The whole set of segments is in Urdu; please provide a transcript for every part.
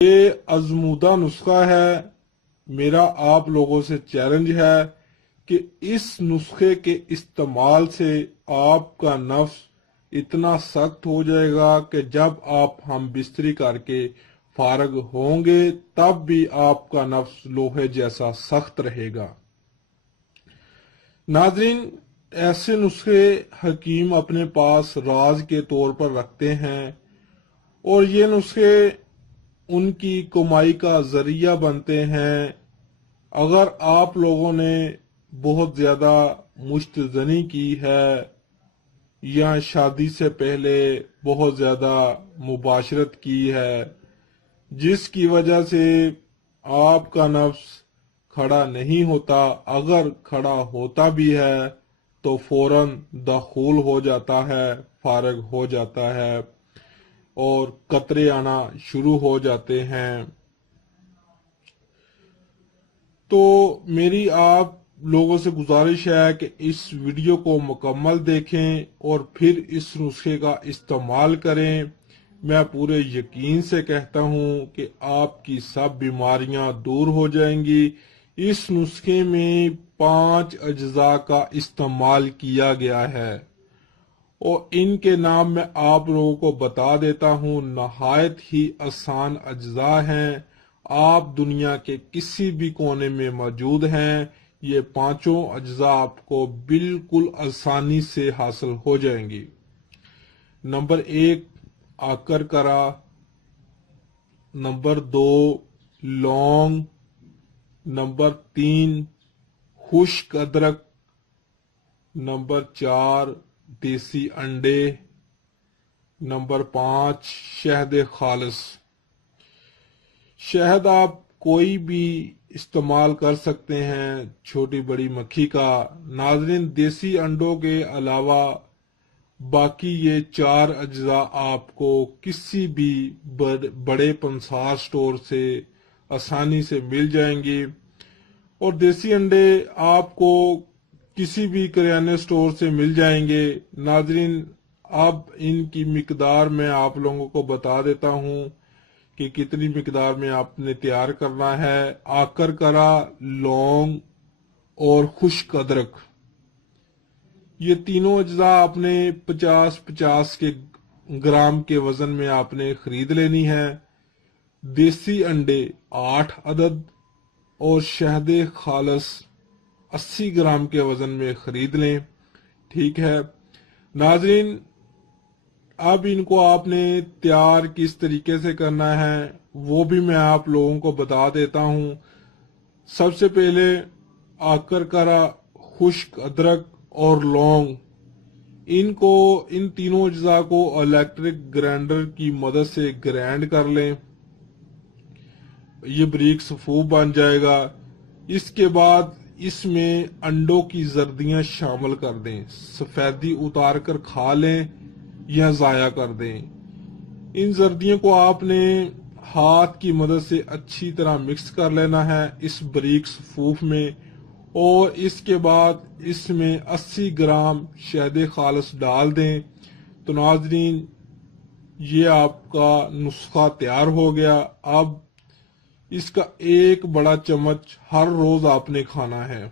یہ آزمودہ نسخہ ہے۔ میرا آپ لوگوں سے چیلنج ہے کہ اس نسخے کے استعمال سے آپ کا نفس اتنا سخت ہو جائے گا کہ جب آپ ہم بستری کر کے فارغ ہوں گے تب بھی آپ کا نفس لوہے جیسا سخت رہے گا۔ ناظرین، ایسے نسخے حکیم اپنے پاس راز کے طور پر رکھتے ہیں اور یہ نسخے ان کی کمائی کا ذریعہ بنتے ہیں۔ اگر آپ لوگوں نے بہت زیادہ مشت زنی کی ہے یا شادی سے پہلے بہت زیادہ مباشرت کی ہے جس کی وجہ سے آپ کا نفس کھڑا نہیں ہوتا، اگر کھڑا ہوتا بھی ہے تو فوراً دخول ہو جاتا ہے، فارغ ہو جاتا ہے اور قطرے آنا شروع ہو جاتے ہیں، تو میری آپ لوگوں سے گزارش ہے کہ اس ویڈیو کو مکمل دیکھیں اور پھر اس نسخے کا استعمال کریں۔ میں پورے یقین سے کہتا ہوں کہ آپ کی سب بیماریاں دور ہو جائیں گی۔ اس نسخے میں 5 اجزاء کا استعمال کیا گیا ہے اور ان کے نام میں آپ لوگوں کو بتا دیتا ہوں۔ نہایت ہی آسان اجزاء ہیں، آپ دنیا کے کسی بھی کونے میں موجود ہیں، یہ 5 اجزاء آپ کو بالکل آسانی سے حاصل ہو جائیں گی۔ نمبر 1 آکر کرا، نمبر 2 لونگ، نمبر 3 خشک ادرک، نمبر 4 دیسی انڈے، نمبر 5 شہد خالص۔ شہد آپ کوئی بھی استعمال کر سکتے ہیں، چھوٹی بڑی مکھی کا۔ ناظرین، دیسی انڈوں کے علاوہ باقی یہ 4 اجزاء آپ کو کسی بھی بڑے پنسار سٹور سے آسانی سے مل جائیں گے، اور دیسی انڈے آپ کو کسی بھی کریانے سٹور سے مل جائیں گے۔ ناظرین، اب ان کی مقدار میں آپ لوگوں کو بتا دیتا ہوں کہ کتنی مقدار میں آپ نے تیار کرنا ہے۔ آکر کرا، لونگ اور خشک ادرک، یہ تینوں اجزاء آپ نے 50-50 کے گرام کے وزن میں آپ نے خرید لینی ہے۔ دیسی انڈے 8 عدد اور شہد خالص 80 گرام کے وزن میں خرید لیں، ٹھیک ہے ناظرین۔ اب ان کو آپ نے تیار کس طریقے سے کرنا ہے وہ بھی میں آپ لوگوں کو بتا دیتا ہوں۔ سب سے پہلے آکر کرا، خشک ادرک اور لونگ، ان تینوں اجزاء کو الیکٹرک گرائنڈر کی مدد سے گرائنڈ کر لیں، یہ باریک صفوف بن جائے گا۔ اس کے بعد اس میں انڈوں کی زردیاں شامل کر دیں، سفیدی اتار کر کھا لیں یا ضائع کر دیں۔ ان زردیوں کو آپ نے ہاتھ کی مدد سے اچھی طرح مکس کر لینا ہے اس باریک صفوف میں، اور اس کے بعد اس میں 80 گرام شہد خالص ڈال دیں۔ تو ناظرین، یہ آپ کا نسخہ تیار ہو گیا۔ اب اس کا 1 بڑا چمچ ہر روز آپ نے کھانا ہے،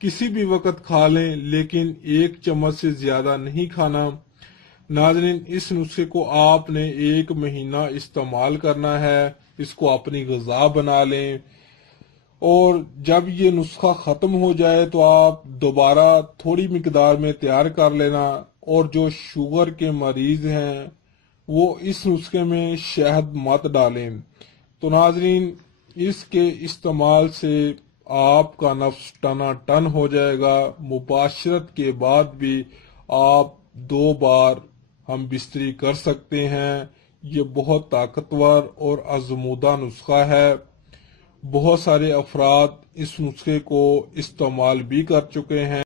کسی بھی وقت کھا لیں لیکن 1 چمچ سے زیادہ نہیں کھانا۔ ناظرین، اس نسخے کو آپ نے 1 مہینہ استعمال کرنا ہے، اس کو اپنی غذا بنا لیں، اور جب یہ نسخہ ختم ہو جائے تو آپ دوبارہ تھوڑی مقدار میں تیار کر لینا، اور جو شوگر کے مریض ہیں وہ اس نسخے میں شہد مت ڈالیں۔ تو ناظرین، اس کے استعمال سے آپ کا نفس ٹنا ٹن ہو جائے گا۔ مباشرت کے بعد بھی آپ 2 بار ہم بستری کر سکتے ہیں۔ یہ بہت طاقتور اور آزمودہ نسخہ ہے، بہت سارے افراد اس نسخے کو استعمال بھی کر چکے ہیں۔